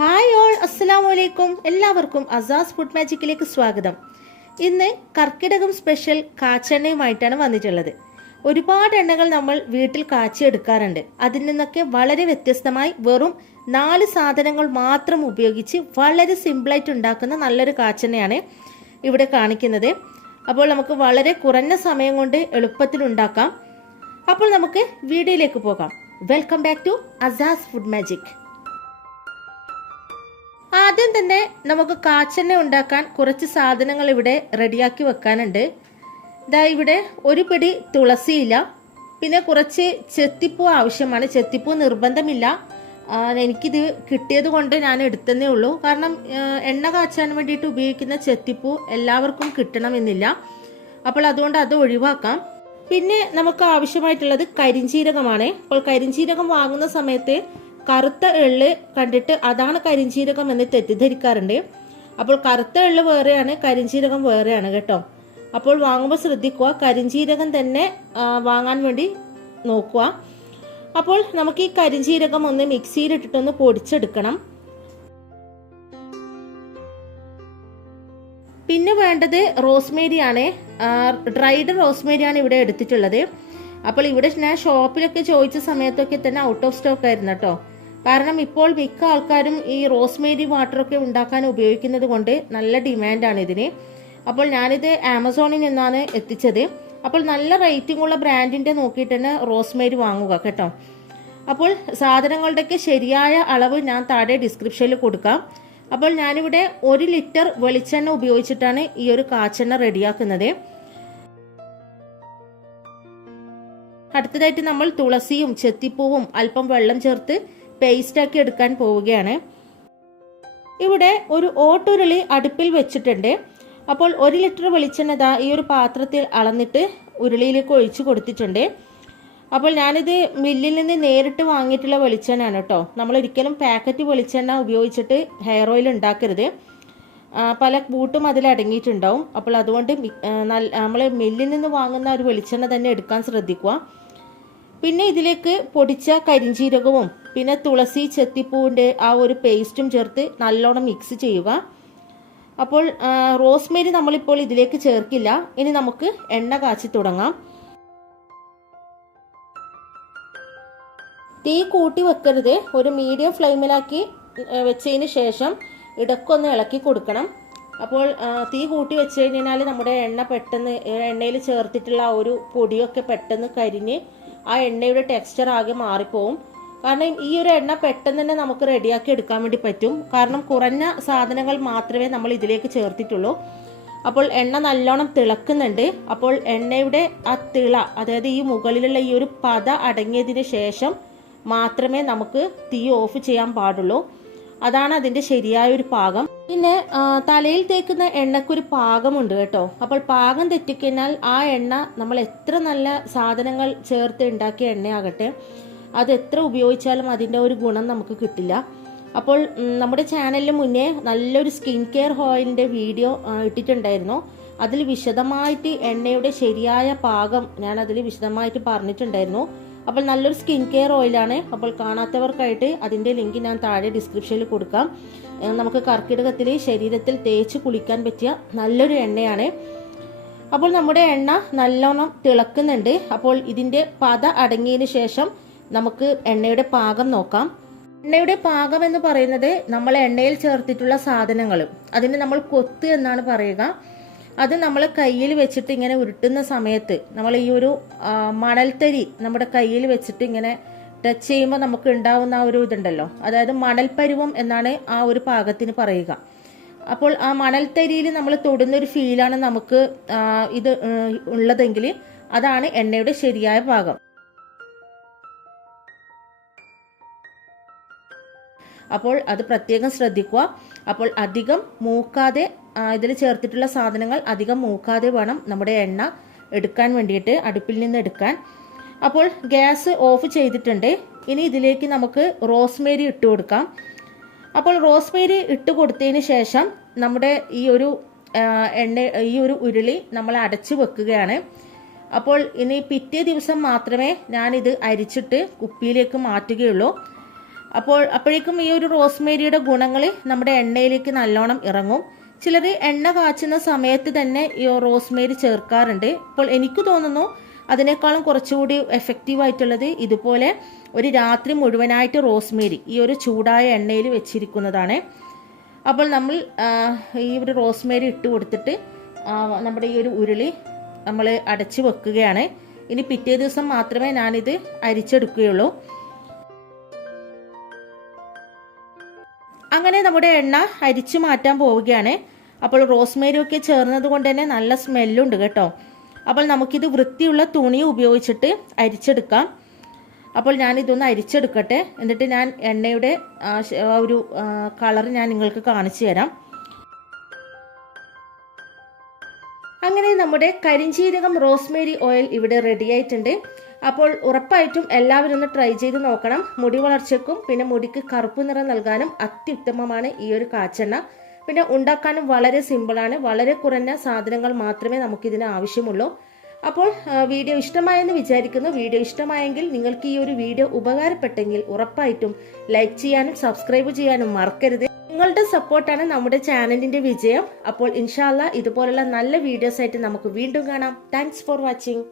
Hi all അസ്സലാമു അലൈക്കും എല്ലാവർക്കും അസാസ് ഫുഡ് മാജിക്കിലേക്ക് സ്വാഗതം. ഇന്ന് കർക്കിടകം സ്പെഷ്യൽ കാച്ചെണ്ണയുമായിട്ടാണ് വന്നിട്ടുള്ളത്. ഒരുപാട് എണ്ണകൾ നമ്മൾ വീട്ടിൽ കാച്ചിയെടുക്കാറുണ്ട് അതിൽ നിന്നൊക്കെ വളരെ വ്യത്യസ്തമായി വെറും നാല് സാധനങ്ങൾ മാത്രം ഉപയോഗിച്ച് വളരെ സിമ്പിളായിട്ട് ഉണ്ടാക്കുന്ന നല്ലൊരു കാച്ചെണ്ണയാണ് ഇവിടെ കാണിക്കുന്നത്. അപ്പോൾ നമുക്ക് വളരെ കുറഞ്ഞ സമയം കൊണ്ട് എളുപ്പത്തിൽ ഉണ്ടാക്കാം. അപ്പോൾ നമുക്ക് വീഡിയോയിലേക്ക് പോകാം. വെൽക്കം ബാക്ക് ടു അസാസ് ഫുഡ് മാജിക് ആദ്യം തന്നെ നമുക്ക് കാച്ചെണ്ണ ഉണ്ടാക്കാൻ കുറച്ച് സാധനങ്ങൾ ഇവിടെ റെഡിയാക്കി വെക്കാനുണ്ട്. ഇതാ ഇവിടെ ഒരു പിടി തുളസിയില പിന്നെ കുറച്ച് ചെത്തിപ്പൂ ആവശ്യമാണ്. ചെത്തിപ്പൂ നിർബന്ധമില്ല. എനിക്കിത് കിട്ടിയത് കൊണ്ട് ഞാൻ എടുത്തതേ ഉള്ളൂ. കാരണം എണ്ണ കാച്ചാൻ വേണ്ടിയിട്ട് ഉപയോഗിക്കുന്ന ചെത്തിപ്പൂ എല്ലാവർക്കും കിട്ടണമെന്നില്ല. അപ്പോൾ അതുകൊണ്ട് അത് ഒഴിവാക്കാം. പിന്നെ നമുക്ക് ആവശ്യമായിട്ടുള്ളത് കരിഞ്ചീരകമാണ്. അപ്പോൾ കരിഞ്ചീരകം വാങ്ങുന്ന സമയത്ത് കറുത്ത എള്ള് കണ്ടിട്ട് അതാണ് കരിഞ്ചീരകം എന്ന് തെറ്റിദ്ധരിക്കാറുണ്ട്. അപ്പോൾ കറുത്ത എള്ള് വേറെയാണ് കരിഞ്ചീരകം വേറെയാണ് കേട്ടോ. അപ്പോൾ വാങ്ങുമ്പോൾ ശ്രദ്ധിക്കുക കരിഞ്ചീരകം തന്നെ വാങ്ങാൻ വേണ്ടി നോക്കുക. അപ്പോൾ നമുക്ക് ഈ കരിഞ്ചീരകം ഒന്ന് മിക്സിയിൽ മിക്സിയിലിട്ടിട്ടൊന്ന് പൊടിച്ചെടുക്കണം. പിന്നെ വേണ്ടത് റോസ്മേരി ആണ് ഡ്രൈഡ് റോസ്മേരി ആണ് ഇവിടെ എടുത്തിട്ടുള്ളത്. അപ്പോൾ ഇവിടെ ഞാൻ ഷോപ്പിലൊക്കെ ചോദിച്ച സമയത്തൊക്കെ തന്നെ ഔട്ട് ഓഫ് സ്റ്റോക്ക് ആയിരുന്നു കേട്ടോ. കാരണം ഇപ്പോൾ മിക്ക ആൾക്കാരും ഈ റോസ്മേരി വാട്ടറൊക്കെ ഉണ്ടാക്കാൻ ഉപയോഗിക്കുന്നത് കൊണ്ട് നല്ല ഡിമാൻഡാണ് ഇതിന്. അപ്പോൾ ഞാനിത് ആമസോണിൽ നിന്നാണ് എത്തിച്ചത്. അപ്പോൾ നല്ല റേറ്റിംഗ് ഉള്ള ബ്രാൻഡിന്റെ നോക്കിയിട്ട് തന്നെ റോസ്മേരി വാങ്ങുക കേട്ടോ. അപ്പോൾ സാധനങ്ങളുടെയൊക്കെ ശരിയായ അളവ് ഞാൻ താഴെ ഡിസ്ക്രിപ്ഷനിൽ കൊടുക്കാം. അപ്പോൾ ഞാനിവിടെ ഒരു ലിറ്റർ വെളിച്ചെണ്ണ ഉപയോഗിച്ചിട്ടാണ് ഈ ഒരു കാച്ചെണ്ണ റെഡിയാക്കുന്നത്. അടുത്തതായിട്ട് നമ്മൾ തുളസിയും ചെത്തിപ്പൂവും അല്പം വെള്ളം ചേർത്ത് പേസ്റ്റ് ആക്കി എടുക്കാൻ പോവുകയാണ്. ഇവിടെ ഒരു ഓട്ടുരുളി അടുപ്പിൽ വെച്ചിട്ടുണ്ട്. അപ്പോൾ ഒരു ലിറ്റർ വെളിച്ചെണ്ണ ദാ ഈ ഒരു പാത്രത്തിൽ അളന്നിട്ട് ഉരുളിയിലേക്ക് ഒഴിച്ചു കൊടുത്തിട്ടുണ്ട്. അപ്പോൾ ഞാനിത് മില്ലിൽ നിന്ന് നേരിട്ട് വാങ്ങിയിട്ടുള്ള വെളിച്ചെണ്ണയാണ് കേട്ടോ. നമ്മൾ ഒരിക്കലും പാക്കറ്റ് വെളിച്ചെണ്ണ ഉപയോഗിച്ചിട്ട് ഹെയർ ഓയിൽ ഉണ്ടാക്കരുത്. പല ബൂട്ടും അതിൽ അടങ്ങിയിട്ടുണ്ടാവും. അപ്പോൾ അതുകൊണ്ട് നമ്മൾ മില്ലിൽ നിന്ന് വാങ്ങുന്ന ഒരു വെളിച്ചെണ്ണ തന്നെ എടുക്കാൻ ശ്രദ്ധിക്കുക. പിന്നെ ഇതിലേക്ക് പൊടിച്ച കരിഞ്ചീരകവും പിന്നെ തുളസി ചെത്തിപ്പൂവിന്റെ ആ ഒരു പേസ്റ്റും ചേർത്ത് നല്ലോണം മിക്സ് ചെയ്യുക. അപ്പോൾ റോസ്മേരി നമ്മളിപ്പോൾ ഇതിലേക്ക് ചേർക്കില്ല. ഇനി നമുക്ക് എണ്ണ കാച്ചി തുടങ്ങാം. തീ കൂട്ടി വെക്കരുത്. ഒരു മീഡിയം ഫ്ലെയിമിലാക്കി വെച്ചതിന് ശേഷം ഇടക്കൊന്ന് ഇളക്കി കൊടുക്കണം. അപ്പോൾ തീ കൂട്ടി വെച്ച് കഴിഞ്ഞാൽ നമ്മുടെ എണ്ണ പെട്ടെന്ന് എണ്ണയിൽ ചേർത്തിട്ടുള്ള ആ ഒരു പൊടിയൊക്കെ പെട്ടെന്ന് കരിഞ്ഞ് ആ എണ്ണയുടെ ടെക്സ്ചർ ആകെ മാറിപ്പോവും. കാരണം ഈ ഒരു എണ്ണ പെട്ടെന്ന് തന്നെ നമുക്ക് റെഡിയാക്കി എടുക്കാൻ വേണ്ടി പറ്റും. കാരണം കുറഞ്ഞ സാധനങ്ങൾ മാത്രമേ നമ്മൾ ഇതിലേക്ക് ചേർത്തിട്ടുള്ളൂ. അപ്പോൾ എണ്ണ നല്ലോണം തിളക്കുന്നുണ്ട്. അപ്പോൾ എണ്ണയുടെ ആ തിള അതായത് ഈ മുകളിലുള്ള ഈ ഒരു പത അടങ്ങിയതിന് ശേഷം മാത്രമേ നമുക്ക് തീ ഓഫ് ചെയ്യാൻ പാടുള്ളൂ. അതാണ് അതിന്റെ ശരിയായ ഒരു പാകം. പിന്നെ തലയിൽ തേക്കുന്ന എണ്ണക്കൊരു പാകമുണ്ട് കേട്ടോ. അപ്പോൾ പാകം തെറ്റിക്കഴിഞ്ഞാൽ ആ എണ്ണ നമ്മൾ എത്ര നല്ല സാധനങ്ങൾ ചേർത്ത് ഉണ്ടാക്കിയ എണ്ണയാകട്ടെ. അത് എത്ര ഉപയോഗിച്ചാലും അതിന്റെ ഒരു ഗുണം നമുക്ക് കിട്ടില്ല. അപ്പോൾ നമ്മുടെ ചാനലിന് മുന്നേ നല്ലൊരു സ്കിൻ കെയർ ഓയിലിന്റെ വീഡിയോ ഇട്ടിട്ടുണ്ടായിരുന്നു. അതിൽ വിശദമായിട്ട് എണ്ണയുടെ ശരിയായ പാകം ഞാൻ അതിൽ വിശദമായിട്ട് പറഞ്ഞിട്ടുണ്ടായിരുന്നു. അപ്പോൾ നല്ലൊരു സ്കിൻ കെയർ ഓയിലാണ്. അപ്പോൾ കാണാത്തവർക്കായിട്ട് അതിന്റെ ലിങ്ക് ഞാൻ താഴെ ഡിസ്ക്രിപ്ഷനിൽ കൊടുക്കാം. നമുക്ക് കർക്കിടകത്തിൽ ശരീരത്തിൽ തേച്ച് കുളിക്കാൻ പറ്റിയ നല്ലൊരു എണ്ണയാണ്. അപ്പോൾ നമ്മുടെ എണ്ണ നല്ലോണം തിളക്കുന്നുണ്ട്. അപ്പോൾ ഇതിന്റെ പത അടങ്ങിയതിന് ശേഷം നമുക്ക് എണ്ണയുടെ പാകം നോക്കാം. എണ്ണയുടെ പാകം എന്ന് പറയുന്നത് നമ്മൾ എണ്ണയിൽ ചേർത്തിട്ടുള്ള സാധനങ്ങൾ. അതിന് നമ്മൾ കൊത്ത് എന്നാണ് പറയുക. അത് നമ്മൾ കയ്യിൽ വെച്ചിട്ട് ഇങ്ങനെ ഉരുട്ടുന്ന സമയത്ത് നമ്മൾ ഈ ഒരു മണൽത്തരി നമ്മുടെ കയ്യിൽ വെച്ചിട്ട് ഇങ്ങനെ ടച്ച് ചെയ്യുമ്പോൾ നമുക്ക് ഉണ്ടാവുന്ന ആ ഒരു ഇതുണ്ടല്ലോ. അതായത് മണൽപ്പരുവം എന്നാണ് ആ ഒരു പാകത്തിന് പറയുക. അപ്പോൾ ആ മണൽത്തരിയിൽ നമ്മൾ തൊടുന്ന ഒരു ഫീലാണ് നമുക്ക് ഇത് ഉള്ളതെങ്കിൽ അതാണ് എണ്ണയുടെ ശരിയായ പാകം. അപ്പോൾ അത് പ്രത്യേകം ശ്രദ്ധിക്കുക. അപ്പോൾ അധികം മൂക്കാതെ ഇതിൽ ചേർത്തിട്ടുള്ള സാധനങ്ങൾ അധികം മൂക്കാതെ വേണം നമ്മുടെ എണ്ണ എടുക്കാൻ വേണ്ടിയിട്ട് അടുപ്പിൽ നിന്ന് എടുക്കാൻ. അപ്പോൾ ഗ്യാസ് ഓഫ് ചെയ്തിട്ടുണ്ട്. ഇനി ഇതിലേക്ക് നമുക്ക് റോസ്മേരി ഇട്ട് കൊടുക്കാം. അപ്പോൾ റോസ്മേരി ഇട്ട് കൊടുത്തതിന് ശേഷം നമ്മുടെ ഈ ഒരു എണ്ണ ഈ ഒരു ഉരുളി നമ്മൾ അടച്ചു വെക്കുകയാണ്. അപ്പോൾ ഇനി പിറ്റേ ദിവസം മാത്രമേ ഞാനിത് അരിച്ചിട്ട് കുപ്പിയിലേക്ക് മാറ്റുകയുള്ളൂ. അപ്പോൾ അപ്പോഴേക്കും ഈ ഒരു റോസ്മേരിയുടെ ഗുണങ്ങൾ നമ്മുടെ എണ്ണയിലേക്ക് നല്ലോണം ഇറങ്ങും. ചിലർ എണ്ണ കാച്ചുന്ന സമയത്ത് തന്നെ ഈ റോസ്മേരി ചേർക്കാറുണ്ട്. അപ്പോൾ എനിക്ക് തോന്നുന്നു അതിനേക്കാളും കുറച്ചുകൂടി എഫക്റ്റീവ് ആയിട്ടുള്ളത് ഇതുപോലെ ഒരു രാത്രി മുഴുവനായിട്ട് റോസ്മേരി ഈ ഒരു ചൂടായ എണ്ണയിൽ വെച്ചിരിക്കുന്നതാണ്. അപ്പോൾ നമ്മൾ ഈ ഒരു റോസ്മേരി ഇട്ട് കൊടുത്തിട്ട് നമ്മുടെ ഈ ഒരു ഉരുളി നമ്മൾ അടച്ചു വെക്കുകയാണ്. ഇനി പിറ്റേ ദിവസം മാത്രമേ ഞാനിത് അരിച്ചെടുക്കുകയുള്ളൂ. അങ്ങനെ നമ്മുടെ എണ്ണ അരിച്ചു മാറ്റാൻ പോവുകയാണ്. അപ്പോൾ റോസ്മേരി ഒക്കെ ചേർന്നത് കൊണ്ട് തന്നെ നല്ല സ്മെല്ലുണ്ട് കേട്ടോ. അപ്പോൾ നമുക്കിത് വൃത്തിയുള്ള തുണി ഉപയോഗിച്ചിട്ട് അരിച്ചെടുക്കാം. അപ്പോൾ ഞാൻ ഇതൊന്ന് അരിച്ചെടുക്കട്ടെ. എന്നിട്ട് ഞാൻ എണ്ണയുടെ ഒരു കളർ ഞാൻ നിങ്ങൾക്ക് കാണിച്ചു തരാം. അങ്ങനെ നമ്മുടെ കരിഞ്ചീരകം റോസ്മേരി ഓയിൽ ഇവിടെ റെഡി ആയിട്ടുണ്ട്. അപ്പോൾ ഉറപ്പായിട്ടും എല്ലാവരും ഒന്ന് ട്രൈ ചെയ്ത് നോക്കണം. മുടി വളർച്ചയ്ക്കും പിന്നെ മുടിക്ക് കറുപ്പ് നിറം നൽകാനും അത്യുത്തമമാണ് ഈ ഒരു കാച്ചെണ്ണ. പിന്നെ ഉണ്ടാക്കാനും വളരെ സിമ്പിളാണ് വളരെ കുറഞ്ഞ സാധനങ്ങൾ മാത്രമേ നമുക്കിതിന് ആവശ്യമുള്ളൂ. അപ്പോൾ വീഡിയോ ഇഷ്ടമായെന്ന് വിചാരിക്കുന്നു. വീഡിയോ ഇഷ്ടമായെങ്കിൽ നിങ്ങൾക്ക് ഈ ഒരു വീഡിയോ ഉപകാരപ്പെട്ടെങ്കിൽ ഉറപ്പായിട്ടും ലൈക്ക് ചെയ്യാനും സബ്സ്ക്രൈബ് ചെയ്യാനും മറക്കരുത്. നിങ്ങളുടെ സപ്പോർട്ടാണ് നമ്മുടെ ചാനലിന്റെ വിജയം. അപ്പോൾ ഇൻഷാല്ല ഇതുപോലുള്ള നല്ല വീഡിയോസ് ആയിട്ട് നമുക്ക് വീണ്ടും കാണാം. Thanks for watching